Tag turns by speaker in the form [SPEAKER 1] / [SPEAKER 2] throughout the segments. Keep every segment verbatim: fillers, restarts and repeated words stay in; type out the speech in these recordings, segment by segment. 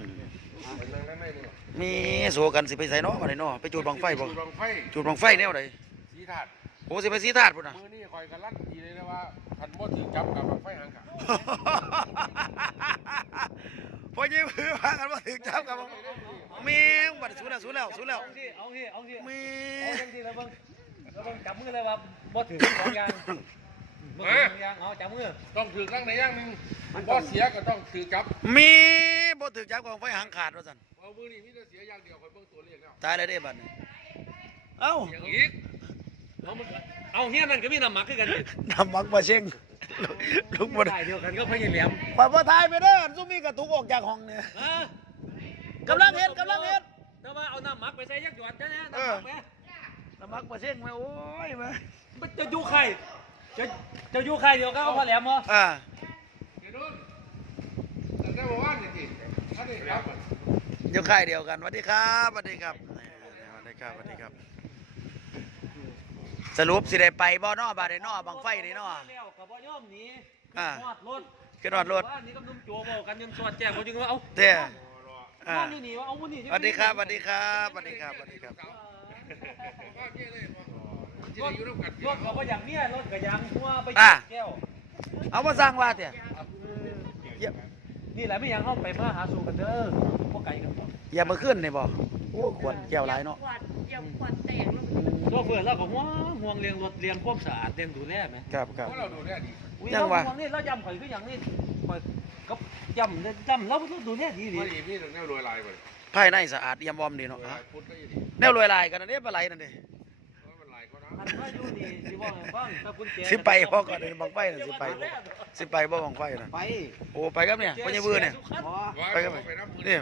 [SPEAKER 1] มีโซกันสิไปใส่น้อมาไหนน้อไปจูดบังไฟบ่จูดบังไฟแนวไหน
[SPEAKER 2] สีถาด
[SPEAKER 1] โอ้สิไปสีถาดพุ่นน่ะ
[SPEAKER 2] มือนี่คอยกันลั่นทีเลยนะว่าคันบ่ถือจับกับบังไฟหางขา
[SPEAKER 1] พอยิ้มคือว่ากันว่าถึงจับกับมีบัดสู้แล้วสู้แล้วสู้แล้ว
[SPEAKER 3] เอาสิเอาสิเอาสิ
[SPEAKER 1] มี
[SPEAKER 3] เอาจังสิแล้วเบิ่งแล้วเบิ่งจับมือเลยว่าบ่ถือสองอย่างบ่ถือสองอย่างเอาจับมือ
[SPEAKER 2] ต้องถือข้างในอย่างนึงบ่เสียก็ต้องถือจับ
[SPEAKER 1] มีบ่ถึงจับกับไฟหางขาดว่าซั่น
[SPEAKER 2] เอามือนี่มีแต่เสียอย่างเดียวคอยเบิ่งตัวเลขแล้ว
[SPEAKER 1] ตายเลยเด้บัดนี้เอ้า
[SPEAKER 2] อย่างอีก
[SPEAKER 3] เอามันเอาเฮียนั่นก็มีน้ำหมักคือกัน
[SPEAKER 1] น้ำหมักบ่เช่งลูกบ่
[SPEAKER 3] ได้เดียวกันก็พยายาม
[SPEAKER 1] บ่บ่ทายไปเด้อซุมมีกระตุกออกจากห้องเนี่ยกำลังเฮ็ดกำลังเฮ็ด
[SPEAKER 3] แต่ว่าเอาน้ำหมักไปใส่ยักษ์หยวนจ้ะเนี่ยน้ำหมักไหม
[SPEAKER 1] น้ำหมักบ่เช่งไหมโอ้ยมา
[SPEAKER 3] มันจะอยู่ใครจะจะอยู่ใครเดียวก็เอาพอแหลมเหรอ
[SPEAKER 1] อ่า
[SPEAKER 2] เดี๋ยวนู้นแต่ได้บอกว่าจริงๆท่านนี่ครับ
[SPEAKER 1] อยู่ค่ายเดียวกันสวัสดีครับสวัสดีครับสวัสดีครับสวัสดีครับสรุปสิได้ไปบ่นอบาดได้นอบังไฟได้นอ
[SPEAKER 3] แล้วกับบ่ยอมหนี
[SPEAKER 1] อ่า
[SPEAKER 3] ฮอดรถ
[SPEAKER 1] ขึ้นฮอดรถ
[SPEAKER 3] นี่กับนุ่มโจบอกกันยังสวดแจ้งบ่จึงว่าเอา
[SPEAKER 1] เด้อ
[SPEAKER 3] อ่านี่นี่ว่าเอามื้อนี้
[SPEAKER 1] สวัสดีครับสวัสดีครับสวัสดีครับสวัสดีครับ
[SPEAKER 3] รถรถก็บ่อย่างเนี้ยรถก็ยางหัวไปแก้ว
[SPEAKER 1] เอามาสร้างว่าเตี้ย
[SPEAKER 3] นี่แหละไม่ยังเข้าไปมาหาสู่กันเด้อพวกไก่กัน
[SPEAKER 1] อย่ามาขึ้นนี่บ่โอ้ขวดแก้วหลายเนาะ
[SPEAKER 4] อย่าขวดแตก
[SPEAKER 3] ตัวเพื่อนเราก็ห่วงห่วงเลี้ยงรถเลี้ยงความสะอาดเลี้ยงดูแลไหม
[SPEAKER 1] ครับครับ
[SPEAKER 2] เราดูแลดี
[SPEAKER 1] จังว่า
[SPEAKER 3] ห่วงนี่เราจำข่อยคืออย่างนี้ข่อยก็จำจำเราดูแลดีดี
[SPEAKER 2] นี่นี่แนวรวยลายไป
[SPEAKER 1] ภายในสะอาดเอี่ยมวอมดีเนาะแนวรวยลายกันนั่นเด้ปลาไหลนั่นเด้สิไปพ่อก่อนเลยบังไฟน่ะสิไปสิไปบ่บังไฟน่ะ
[SPEAKER 3] ไป
[SPEAKER 1] โอ้ไปครับเนี่ยพ่อใหญ่เบื่อเนี่ยไปครับเนี่ย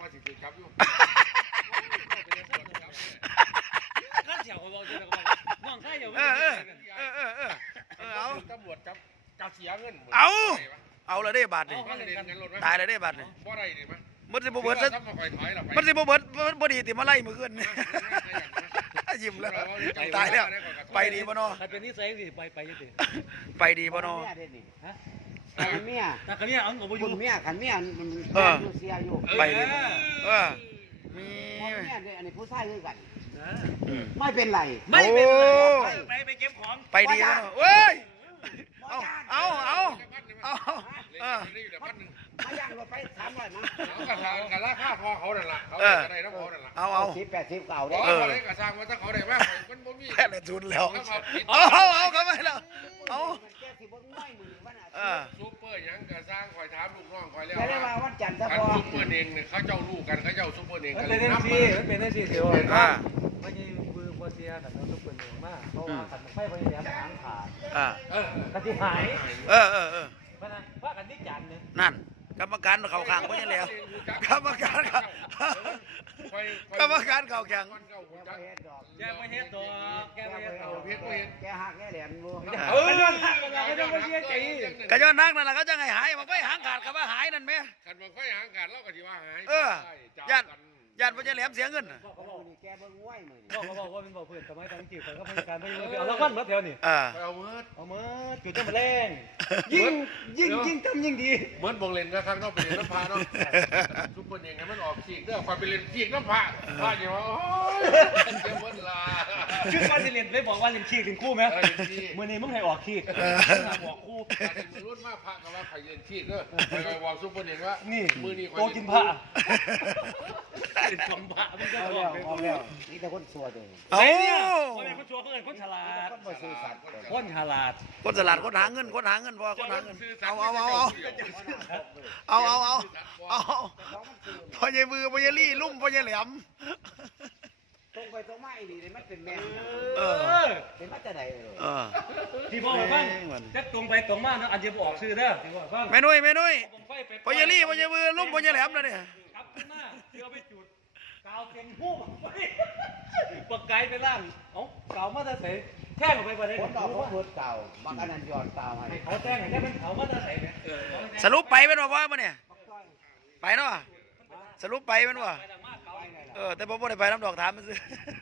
[SPEAKER 1] เออเออเออเออเออเอา
[SPEAKER 2] ตำรวจจับจับเสียเงิน
[SPEAKER 1] เอาเอาเลยได้บาทนี่ตายเลยได้บาทนี่
[SPEAKER 2] บ่ได้ดิมั้ย
[SPEAKER 1] มันสิบ่เบิดมันสิบ่เบิดบ่ดีติมาไล่มื้อคืนยิ้มแล้วตายแล้วไปดีบ่เนาะ
[SPEAKER 3] ใครเป็นนิสัยสิไปไปจังซี่
[SPEAKER 1] ไปดีบ่เนาะ
[SPEAKER 3] ฮะ
[SPEAKER 4] ขันเมีย
[SPEAKER 3] แต่ขันเมียเอาบ่อยู่
[SPEAKER 4] เมียขันเมียมันอยู่เสียอยู่
[SPEAKER 1] ไปดีเออมี
[SPEAKER 4] เมียอันนี้ผู้ชายคือกันไม่เป็นไร
[SPEAKER 3] ไม่เป็นไรไปไปเก็บของ
[SPEAKER 1] ไปดีบ่เนาะเว้ยเอาเอาเอาเอาเออ
[SPEAKER 4] มาย่างเราไปสามร้อยมั้ง
[SPEAKER 2] กระทางกระลาค่าพอเขานั่นล่ะเขาได้น้ำเขานั่นล่ะ
[SPEAKER 1] เอาเอา
[SPEAKER 4] สิบแปดสิบเก่าได้
[SPEAKER 2] เออกระทางว่าถ้าเขาได้มากมันบ่มี
[SPEAKER 1] แพ้เลยทุนแล้วเอาเอาเอาเข้าไปแล้วเอา
[SPEAKER 2] เออซุปเปอร์ยังกระทางคอยถามลูกน้องคอยแล้ว
[SPEAKER 4] ไม่ได้มาวัดจันทร์ซะพอ
[SPEAKER 2] ซุปเปอร์เองเนี่ยเขาเจ้าลูกกันเขาเจ้าซุปเปอร์เองกัน
[SPEAKER 3] เลยน้ำมันมันเป็นได้สิเดียวอ่าไม่ใช่มือโบเซียแต่เราซุปเปอร์เองมากเพราะว่าขันไฟพยายามหางขาด
[SPEAKER 1] อ่า
[SPEAKER 3] เออกระติหาย
[SPEAKER 1] เออเออเออ
[SPEAKER 3] เพราะนั้นว่ากันที่จันเนี่ย
[SPEAKER 1] นั่นกรรมการเขาข้างเพราะยังแล้วกรรมการเขากรรมการเขาแข่ง
[SPEAKER 3] แกไม่เฮ็ดดอกแกไม่เฮ็ดดอก
[SPEAKER 4] แกหักแกแหลมบัว
[SPEAKER 3] เออนั่นก็จะมาเยี่ยใจ
[SPEAKER 1] ก็ย้อนนักนั่นแหละเขาจะไงหายมันก็หางขาดกับว่าหายนั่นไหม
[SPEAKER 2] ขันมันก็หางขาดแล้วก็ที่ว่าหาย
[SPEAKER 1] เออยันยันเพราะจะแหลมเสียเงิน
[SPEAKER 4] แกเบิ่งง่วยมือ
[SPEAKER 3] เขาบอกว่าเป็นบ่อเพื่อนสมัยตอนจีบเขาพยการพยายามเอาละวันมาแถวนี่
[SPEAKER 2] เอาเมิด
[SPEAKER 3] เอาเมิดจุดจะมาแรงยิ่งยิ่งยิ่งทำยิ่งดี
[SPEAKER 2] เหมือนบงเลนก็ครั้งนอกไปเรียนน้ำพาเนาะซุปเปอร์เองให้มันออกฉีกเด้อความไปเรียนฉีกน้ำพาพาอย่างว่าโอ้ยเจ้าเมิดลา
[SPEAKER 3] ชื่อการเรียนเลยบอกว่าเรียนฉีกถึงคู่ไหมเมื่อนี้มึงให้ออกฉีกออกคู่
[SPEAKER 2] มือรุ่นมากพากับว่าใครเรียนฉีกเด้อไปไปวางซุปเปอร์เองว่า
[SPEAKER 3] นี่
[SPEAKER 2] มือนี้
[SPEAKER 3] โตกินผ้าเป็นคำบ้ามึงก็
[SPEAKER 4] เอาแล้วเอาแล้วนี่แต่คนสัวเลย
[SPEAKER 3] เฮ้ยเนี่ยคนชัวร์เพื่อนคนฉลาดคนฉลาดคนฉลาด
[SPEAKER 1] คนฉลาดคนหาเงินคนหาเงินพอคนหาเงินเอาเอาเอาเอาเอาเอาเอาพอใหญ่มือพอใหญ่ลี่ลุ่มพอใหญ่แหลม
[SPEAKER 4] ตรงไปตรงมาอีนี่เลยมันเป็นแมง
[SPEAKER 1] เออ
[SPEAKER 4] เป็นมาจากไหน
[SPEAKER 1] เออ
[SPEAKER 3] ที่พ่อมาบ้างจะตรงไปตรงมาอันเดียวบอกซื้อเด้อที่พ่อบ้าง
[SPEAKER 1] แม่นุ้ยแม่นุ้ยพอใหญ่ลี่พอใหญ่มือลุ่มพอใหญ่แหลมแล้วเนี่ย
[SPEAKER 3] ครับขึ้นมาเดี๋ยวไปจุดกาวเต็มหูไปปากไก่ไปล่างเอ้ากาวมาแต่ใส่แท่งออกไปประเดี๋ยว
[SPEAKER 4] คนดอกเขาเปิดเก่าบางอันนั้นยอดเก่าให้
[SPEAKER 3] เขาแท่งให้เป็นเขามาแต่ใส่เนี่ย
[SPEAKER 1] สรุปไปเป็นว่าว่าเนี่ยไปเนาะสรุปไปเป็นว่าเออแต่ผมไม่ได้ไปน้ำดอกถามมันสิ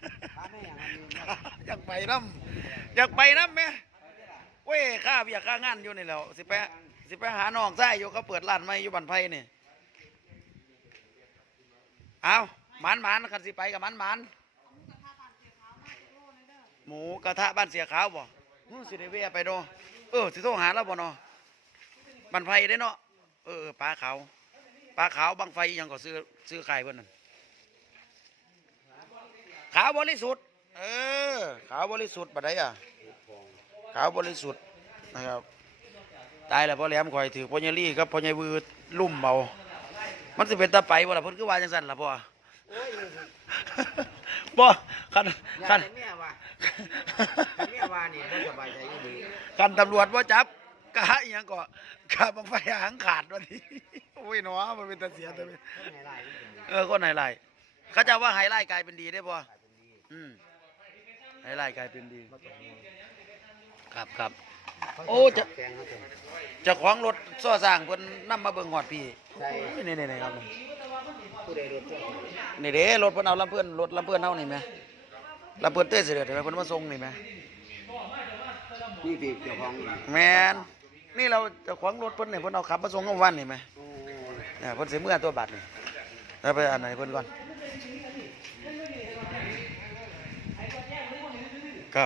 [SPEAKER 1] อยากไปน้ำอยากไปน้ำไหมเว้ยข้าอยากข้างานอยู่นี่แล้วสิไปสิไปหาน้องไส้อยู่เขาเปิดร้านใหม่อยู่บันไพนี่เอาหมันหมันคันสิไปกับหมันหมันหมูกระทะบ้านเสียขาวบ่อื้อสิได้เวะไปโดเออสิโทรหาแล้วบ่เนาะบ้านไฟได้เนาะเออปลาขาวปลาขาวบางไฟยังก็ซื้อซื้อไข่เพิ่นนั่นขาวบริสุทธิ์เออขาวบริสุทธิ์บัดใดอ่ะขาวบริสุทธิ์นะครับตายแล้วพ่อแหลมข่อยถือพ่อใหญ่ลี่กับพ่อใหญ่วืดลุ่มเบามันสิเป็นตาไปบ่ล่ะเพิ่นคือว่าจังซั่นล่ะพ่อ บ่คัน
[SPEAKER 4] อย่า
[SPEAKER 1] คัน
[SPEAKER 4] ให้เมียว่าให้เมียว่านี่บ่สบายใจอยู่ดี
[SPEAKER 1] คันตำรวจว่าจับกะอีหยังก็กะบังไฟหางขาดวันนี้ โอ้ยหนอมันเป็นตาเสียตัวนี้
[SPEAKER 4] คนไหนหลายมันเป็นดี
[SPEAKER 1] เออคนไหนไล่เขาจะว่าไฮไลท์กลายเป็นดีได้บ่
[SPEAKER 4] กลายเป็นดี
[SPEAKER 1] อืมไฮไลท์กลายเป็นดี
[SPEAKER 4] บ่ต้องห่วง
[SPEAKER 1] ครับครับ
[SPEAKER 4] เขา
[SPEAKER 1] โอ้จะ
[SPEAKER 4] แซงเขาเถอะ
[SPEAKER 1] เจ้าของรถซ้อสร้างเพิ่นนำมาเบิ่งฮอดพี่
[SPEAKER 4] ใช่
[SPEAKER 1] นี่นี่ๆๆครับ
[SPEAKER 4] ผู้ใดรถเจ้า
[SPEAKER 1] นี่เด้รถเพิ่นเอาลำเพิ่นรถลำเพิ่นเฮานี่แหมลำเพิ่นเต้ยเสด็จเห็นไหมเพิ่นมาส่งนี่แหม
[SPEAKER 4] นี่พี่เจ้าของ
[SPEAKER 1] แม่นนี่เราเจ้าของรถเพิ่นนี่เพิ่นเอาขับมาส่งเมื่อวันนี่แหม
[SPEAKER 4] โอ้
[SPEAKER 1] เนี่ยเพิ่นสิเมื่อตัวบัตรนี่แล้วไปอันไหนเพิ่นก่อนครับ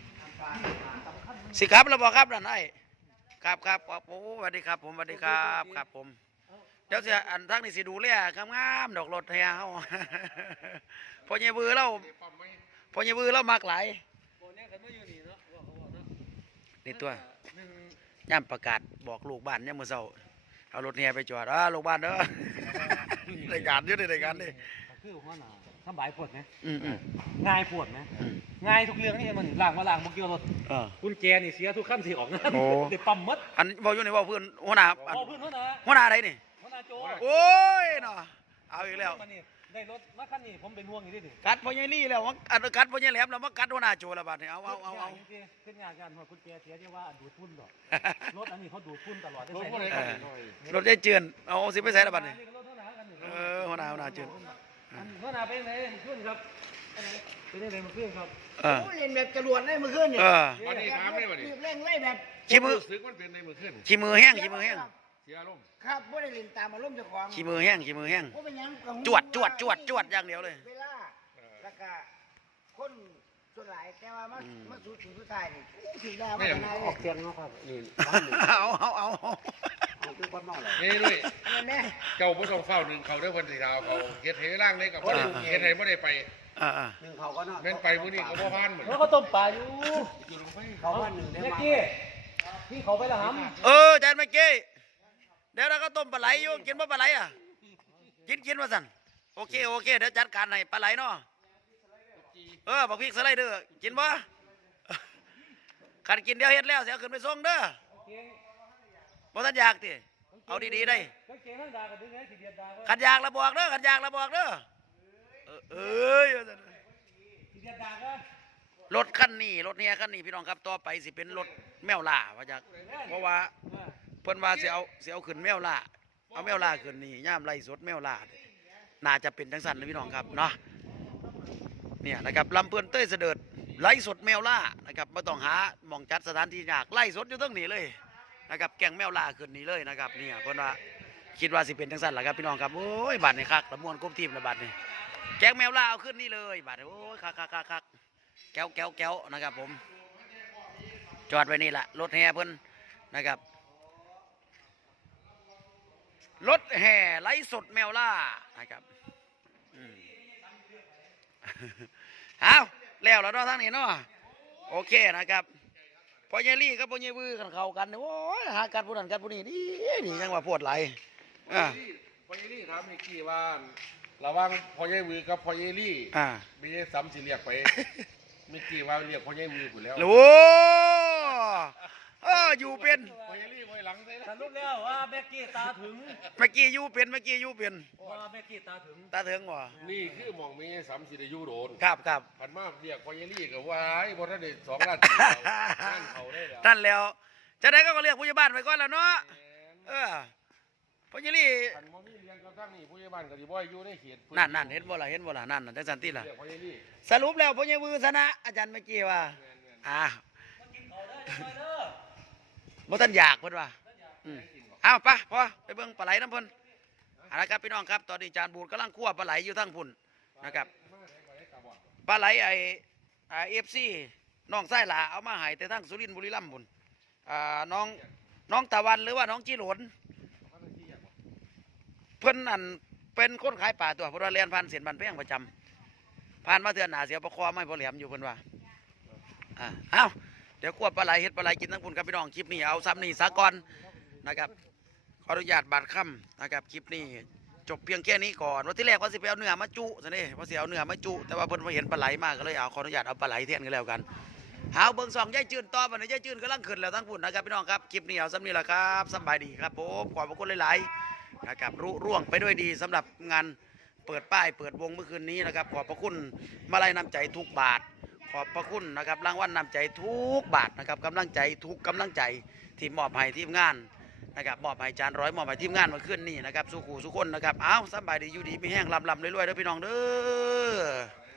[SPEAKER 1] สิครับแล้วบ่ครับนั่นไอ้ครับครับครับโอ้สวัสดีครับผมสวัสดีครับครับผมเดี๋ยวสิอันทั้งนี้สิดูแลงามๆดอกรถแห่เฮา พอใหญ่บือเราพอใหญ่บือเรามักหลาย
[SPEAKER 3] บ่เนี่ยคันมาอยู่นี่เนาะว่าเขาบอกเนาะ
[SPEAKER 1] นี่ตัว
[SPEAKER 3] หนึ่ง
[SPEAKER 1] ย่ำประกาศบอกลูกบ้านย่ำมื้อเช้าเอารถแห่ไปจอดอ่าลูกบ้านเด้อ รายการอยู่ในรายการนี่
[SPEAKER 3] ก็คือหัวหน้าสบายปวดไหม
[SPEAKER 1] อืมอืม
[SPEAKER 3] ง่ายปวดไหม
[SPEAKER 1] อืม
[SPEAKER 3] ง่ายทุกเรื่องนี่มันล้างมาล้างบ่เกี่ยวรถ
[SPEAKER 1] เออ
[SPEAKER 3] กุญแจนี่เสียทุกขั้นที่ออกนะ
[SPEAKER 1] โอ้
[SPEAKER 3] ได้ปั๊มหมด
[SPEAKER 1] อันบอกอยู่นี่ว่าเพื่อนหัวหน้าอัน
[SPEAKER 3] เอาเพื่อนหัวหน้า
[SPEAKER 1] หัวหน้าอะไรนี่
[SPEAKER 3] หัวหน้าโจ
[SPEAKER 1] โอ้ยเนาะเอาอีกแล้ว
[SPEAKER 3] มานี่ได้รถมาคันนี้ผมเป็นห่วงอยู่ดิดิ
[SPEAKER 1] กัดพ่อใหญ่ลี่แล้วว่าอันกัดพ่อใหญ่แหลมแล้วมากัดหัวหน้าโจรละบาดนี่เอาเอาเอาเอา
[SPEAKER 3] ขึ้นงานกันหัวกุญแจเสียที่ว่าดูดฝุ่นดอกรถอันนี้เขาดูดฝุ่นตลอดได้
[SPEAKER 2] รถ
[SPEAKER 3] ใส่
[SPEAKER 2] บ่ได้
[SPEAKER 3] ได้
[SPEAKER 2] กันหน่อย
[SPEAKER 1] รถได้เจือนเอาสิไปใส่ละบาดนี่
[SPEAKER 3] ก็รถหัวหน้ากัน
[SPEAKER 1] เออหัวหน้าหัวหน้าเจือน
[SPEAKER 3] อันหัวหน้าเป็นไงขึ้นครับเป็นไงมาขึ้นครับ
[SPEAKER 1] เออ
[SPEAKER 4] โหเล่นแบบจรวดเลยเมื่อคืนนี่
[SPEAKER 1] เออ
[SPEAKER 2] วันนี้ถามได้บ่นี่
[SPEAKER 4] รีบเร่งเลยแบบ
[SPEAKER 1] ขี้มือ
[SPEAKER 2] รู้สึกมันเป็นในมือขึ้น
[SPEAKER 1] ขี้มือแห้งขี้มือแห้ง
[SPEAKER 2] เสียอารมณ์
[SPEAKER 4] ครับบ่ได้เล่นตามอารมณ์เจ้าของ
[SPEAKER 1] ขี้มือแห้งขี้มือแห้ง
[SPEAKER 4] บ่เป็นหยังก็หู
[SPEAKER 1] จวดจวดจวดจวดอย่างเดียวเลย
[SPEAKER 4] เวลาแล้วก็คนส่วนหลายแต่ว่ามา
[SPEAKER 1] อืม
[SPEAKER 4] มาสู่สู่สุดท้ายนี่ถึงแล้วมันออกเสียงเนาะครับนี่
[SPEAKER 1] เอาเอาเอา
[SPEAKER 4] เอาคือคนเมาเลย
[SPEAKER 2] นี่ด้วย
[SPEAKER 4] อันนี้
[SPEAKER 2] เจ้าบ่ต้องเฝ้าหนึ่งเขาเด้อเพิ่นสิดาวเขาเฮ็ดให้ร่างเลยกับบ่ได้เฮ็ดให้บ่ได้ไป
[SPEAKER 1] อ่าอ่า
[SPEAKER 4] หนึ่งเขาก็เนาะ
[SPEAKER 2] แม่นไปมื้อนี้ก็บ่ผ่านเหมือน
[SPEAKER 3] แล้วก็ต้มปลาอยู่
[SPEAKER 2] อยู่ลงไป
[SPEAKER 4] เขาว่าหนึ่งได้
[SPEAKER 3] เมื่อ
[SPEAKER 4] มา
[SPEAKER 3] กี้พี่เขาไปละห
[SPEAKER 1] เออแจนเมื่อกี้เดี๋ยวเราก็ต้มปลาไหลอยู่กินบ่ปลาไหลอ่ะกินกินว่าสั่นโอเคโอเคเดี๋ยวจัดการให้ปลาไหลเนาะเออบักพริกสไลเดอร์กินบ่ขันกินเดี๋ยวเฮ็ดแล้วเสียขึ้นไปส่งเด้อ
[SPEAKER 3] ำ
[SPEAKER 1] บ่ทันอยากติเอาดีๆได้
[SPEAKER 3] ก็เก่งทั้งดากับดึงไงสีเดียดดาก็
[SPEAKER 1] ขันอยากละบอกเด้อขันอยากละบอกเด้อเออเอ้ย
[SPEAKER 3] สีเดียดดาก็
[SPEAKER 1] รถคันนี้รถเนี้ยคันนี้พี่น้องครับต่อไปสิเป็นรถแมวล่าว่าจักเพราะว่าเพิ่นว่าสิเอาสิเอาขึ้นแมวล่าเอาแมวล่าขึ้นนี่ย่ามไล่สดแมวล่าน่าจะเป็นจังซั่นนะพี่น้องครับเนาะเนี่ยนะครับลำเพื่อนเต้ยเสด็จไล่สดแมวล่านะครับไม่ต้องหาหมองจัดสถานที่ยากไล่สดอยู่ตรงนี้เลยนะครับแกงแมวล่าขึ้นนี้เลยนะครับเนี่ยเพิ่นว่าคิดว่าสิเป็นจังซั่นล่ะครับพี่น้องครับโอ้ยบัดนี้คักละม่วนกบทีมละบัดนี้แกงแมวล่าเอาขึ้นนี่เลยบัดนี้โอ้ยคักคักคักคักแก้วแก้วแก้วนะครับผมจอดไว้นี่แหละรถแห่เพิ่นนะครับรถแห่ไล่สดแมวล่านะครับอืม เอาแล้วแล้วเนาะทั้งนี้เนาะโอเคนะครับพอเยลี่กับพอเยวือกันเข้ากันโอ้ยหากันผู้นั้นกันผู้นี้นี่นี่ยังว่าปวดไหลอ่า
[SPEAKER 2] พ่อเยลี่ถามเมื่อกี้ว่าระหว่างพ่อใหญ่วือกับพ่อเยลี่
[SPEAKER 1] อ่า
[SPEAKER 2] มีได้ซ้ำสิเรียกไปเมื่อกี้ว่าเรียกพ่อใหญ่วือพุ่นแล้ว
[SPEAKER 1] โอ้เอออยู่เป็น
[SPEAKER 2] พ่อใหญ่ลี่ไว้หลังใส่
[SPEAKER 3] สรุปแล้วว่าแม็กกี้ตาถึง
[SPEAKER 1] เมื่อกี้อยู่เป็นเมื่อกี้อยู่เป็น
[SPEAKER 3] ว่าแม็กกี้ตาถึง
[SPEAKER 1] ตาเถิงว่ะ
[SPEAKER 2] นี่คือหมองมีซ้ำสิได้อยู่โดน
[SPEAKER 1] ครับครับ
[SPEAKER 2] พันมาเรียกพ่อเยลี่กับว่าไอ้บ่ทันได้สองราตรีแล้วนั่นเขาได้แล้ว
[SPEAKER 1] นั่นแล้วจะได้ก็เรียกผู้ใหญ่บ้านไปก่อนแล้วเนาะเออพอเยลี่
[SPEAKER 2] พันบ่มีเรียนกับทางนี้ผู้ใหญ่บ้านก็สิบ่อยู่ในเขต
[SPEAKER 1] นั่นนั่นเห็นบ่ล่ะเห็นบ่ล่ะนั่นนั่นจังสันติล่ะ
[SPEAKER 2] เรียกพ่อเยลี่
[SPEAKER 1] สรุปแล้วพอเยวือชนะอาจารย์เมื่อกี้ว่าอ่าบ่ทันอยากเพิ่นว่าอืมเอาไปพอไปเบิ่งปลาไหลน้ำเพิ่นเอาละครับพี่น้องครับตอนนี้จานบูดกำลังคั่วปลาไหลอยู่ทั้งพุ่นนะครับปลาไหลไอไอเอฟซีน้องไส้หลาเอามาให้แต่ทั้งสุรินทร์บุรีรัมย์พุ่นอ่าน้องน้องตะวันหรือว่าน้องจีหลนเพิ่นอันเป็นคนขายป่าตัวเพราะว่าเรียนพันเสียนบันเพียงประจำผ่านมาเถื่อนหนาเสียประคอไม่พอแหลมอยู่เพิ่นว่าอ่าเอ้าเดี๋ยวคั่วปลาไหลเฮ็ดปลาไหลกินทั้งพุ่นครับพี่น้องคลิปนี้เอาซ้ำนี่สากอนนะครับขออนุญาตบาดค่ำนะครับคลิปนี้จบเพียงแค่นี้ก่อนวันที่แรกว่าสิไปเอาเนื้อมาจุซะนี่ว่าสิเอาเนื้อมาจุแต่ว่าเพิ่นมาเห็นปลาไหลมากก็เลยเอาขออนุญาตเอาปลาไหลแทนกันแล้วกันหาเบิ่งสองยายจืนต่อบัดนี้ยายจืนกำลังขึ้นแล้วทั้งพุ่นนะครับพี่น้องครับคลิปนี้เอาซ้ำนี่แหละครับสบายดีครับผมขอบพระคุณหลายๆนะครับรุ่ร่วงไปด้วยดีสำหรับงานเปิดป้ายเปิดวงเมื่อคืนนี้นะครับขอบพระคุณมาลัยน้ำใจทุกบาทขอบพระคุณนะครับรางวัลน้ำใจทุกบาทนะครับกำลังใจทุกกำลังใจที่มอบให้ทีมงานนะครับมอบให้จานร้อยมอบให้ทีมงานเมื่อคืนนี้นะครับสู้ขู่สู้คนนะครับอ้าวสบายดีอยู่ดีมีแห้งลำลำเรื่อยๆเด้อพี่น้องเด้อ